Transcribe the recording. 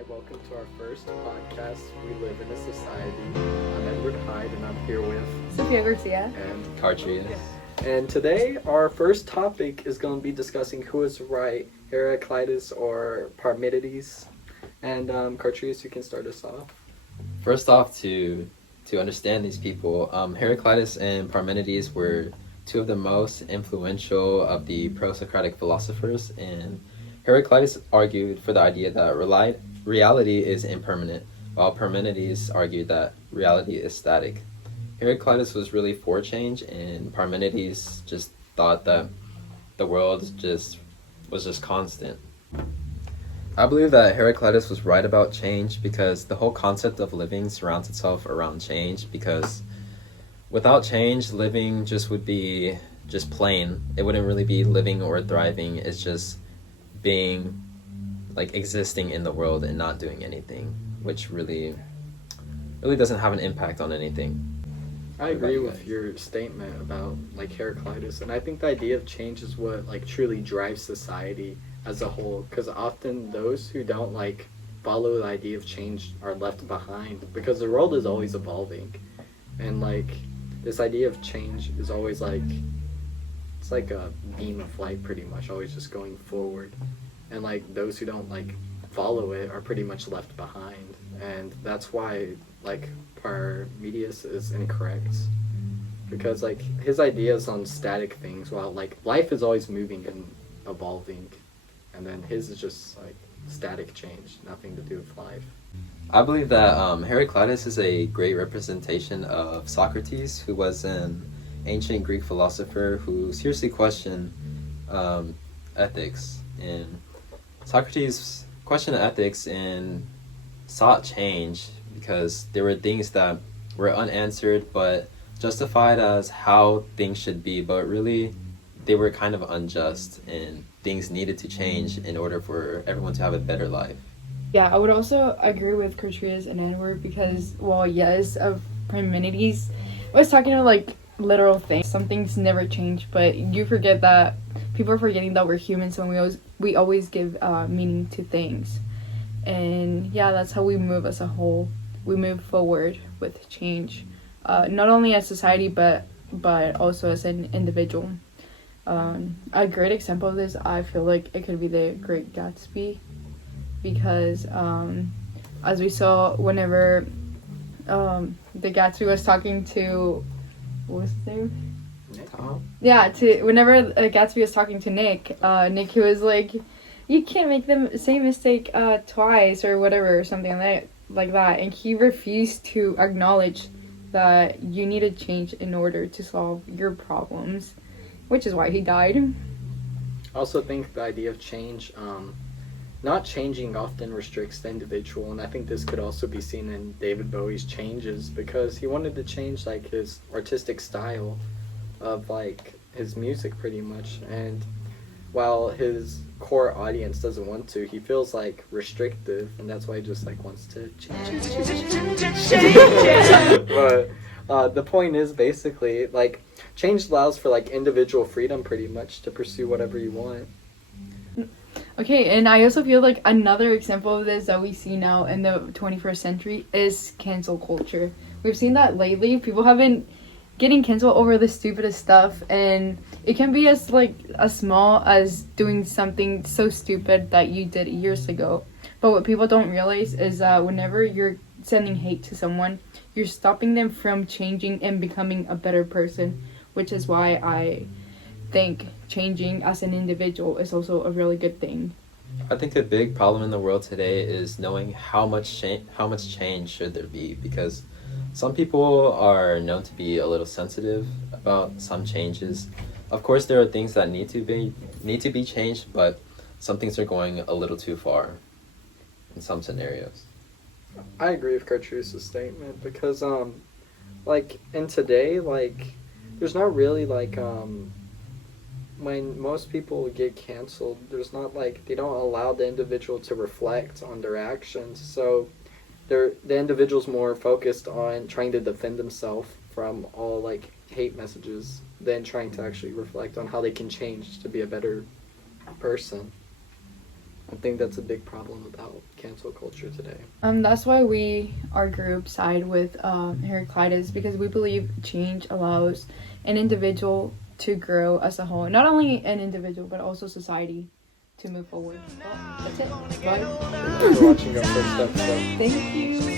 Hi, welcome to our first podcast. We live in a society. I'm Edward Hyde, and I'm here with Sophia Garcia and Cartrius. And today, our first topic is going to be discussing who is right, Heraclitus or Parmenides. And Cartrius, you can start us off. First off, to understand these people, Heraclitus and Parmenides were two of the most influential of the pro-Socratic philosophers, and Heraclitus argued for the idea that reality is impermanent, while Parmenides argued that reality is static. Heraclitus was really for change, and Parmenides just thought that the world was just constant. I believe that Heraclitus was right about change because the whole concept of living surrounds itself around change, because without change, living just would be just plain. It wouldn't really be living or thriving. It's just being, like, existing in the world and not doing anything, which really doesn't have an impact on anything. I agree with your statement about, like, Heraclitus, and I think the idea of change is what, like, truly drives society as a whole, because often those who don't, like, follow the idea of change are left behind, because the world is always evolving, and, like, this idea of change is always, like, it's like a beam of light, pretty much, always just going forward, and, like, those who don't, like, follow it are pretty much left behind, and that's why, like, Parmenides is incorrect, because, like, his ideas on static things, while, like, life is always moving and evolving, and then his is just, like, static change, nothing to do with life. I believe that Heraclitus is a great representation of Socrates, who was an ancient Greek philosopher who seriously questioned ethics. And Socrates questioned ethics and sought change because there were things that were unanswered but justified as how things should be, but really they were kind of unjust, and things needed to change in order for everyone to have a better life. Yeah, I would also agree with Cartrius and Edward because, well, yes, of Parmenides was talking about, like, literal things. Some things never change, but you forget that people are forgetting that we're humans, and we always give meaning to things. And yeah, that's how we move as a whole. We move forward with change, not only as society, but also as an individual. A great example of this, I feel like it could be the Great Gatsby, because as we saw whenever the Gatsby was talking to, what was his name? Tom? Yeah, whenever Gatsby was talking to Nick, he was like, you can't make the same mistake twice or whatever, or something like that, and he refused to acknowledge that you need to change in order to solve your problems, which is why he died. I also think the idea of change, not changing often restricts the individual, and I think this could also be seen in David Bowie's changes, because he wanted to change, like, his artistic style of, like, his music pretty much, and while his core audience doesn't want to, he feels, like, restrictive, and that's why he just, like, wants to change. But the point is basically, like, change allows for, like, individual freedom pretty much to pursue whatever you want. Okay, and I also feel like another example of this that we see now in the 21st century is cancel culture. We've seen that lately. People have been getting canceled over the stupidest stuff, and it can be as small as doing something so stupid that you did years ago. But what people don't realize is that whenever you're sending hate to someone, you're stopping them from changing and becoming a better person, which is why I think changing as an individual is also a really good thing. I think a big problem in the world today is knowing how much change should there be, because some people are known to be a little sensitive about some changes. Of course, there are things that need to be changed, but some things are going a little too far in some scenarios. I agree with Cartrius' statement, because like, in today, like, there's not really, like, when most people get canceled, there's not, like, they don't allow the individual to reflect on their actions, so the individual's more focused on trying to defend themselves from all, like, hate messages than trying to actually reflect on how they can change to be a better person. I think that's a big problem about cancel culture today. That's why our group side with Heraclitus, because we believe change allows an individual to grow as a whole. Not only an individual, but also society to move forward. Well, that's it. Bye. Thank you for watching our first episode. Thank you.